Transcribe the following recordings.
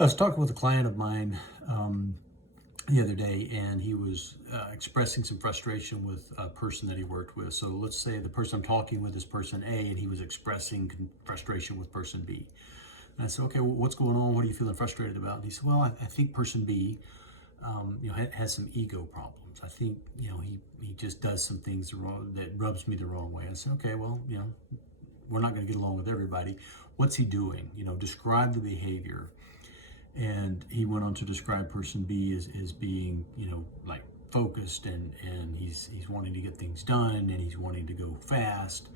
I was talking with a client of mine the other day, and he was expressing some frustration with a person that he worked with. So let's say the person I'm talking with is person A, and he was expressing frustration with person B. And I said, okay, well, what's going on? What are you feeling frustrated about? And he said, well, I think person B, has some ego problems. I think, he just does some things wrong that rubs me the wrong way. I said, okay, well, we're not going to get along with everybody. What's he doing? Describe the behavior. And he went on to describe person B as being, like focused, and he's wanting to get things done, and he's wanting to go fast.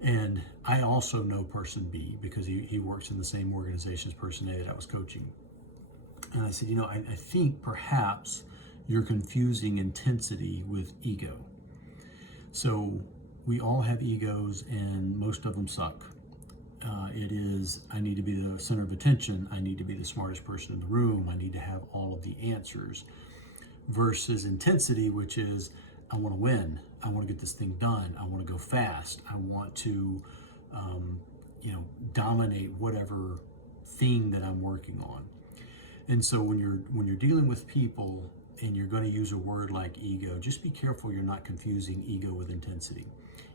And I also know person B because he works in the same organization as person A that I was coaching. And I said, I think perhaps you're confusing intensity with ego. So we all have egos, and most of them suck. It is, I need to be the center of attention. I need to be the smartest person in the room. I need to have all of the answers. Versus intensity, which is, I want to win. I want to get this thing done. I want to go fast. I want to, dominate whatever thing that I'm working on. And so when you're dealing with people and you're going to use a word like ego, just be careful you're not confusing ego with intensity.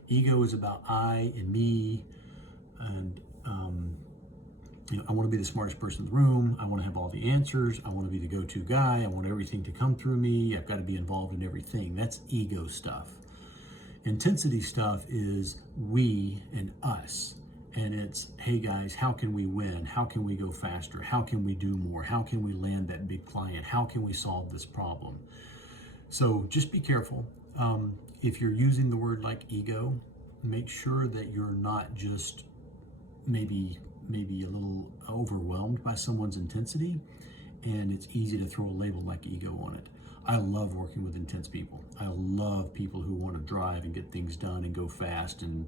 Ego is about I and me, and I want to be the smartest person in the room. I want to have all the answers. I want to be the go-to guy. I want everything to come through me. I've got to be involved in everything. That's ego stuff. Intensity stuff is we and us. And it's, hey guys, how can we win? How can we go faster? How can we do more? How can we land that big client? How can we solve this problem? So just be careful. If you're using the word like ego, make sure that you're not just maybe a little overwhelmed by someone's intensity, and it's easy to throw a label like ego on it. I love working with intense people. I love people who want to drive and get things done and go fast and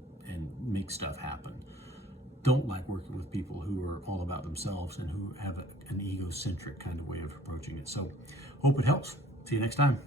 make stuff happen. Don't like working with people who are all about themselves and who have an egocentric kind of way of approaching it. So hope it helps. See you next time.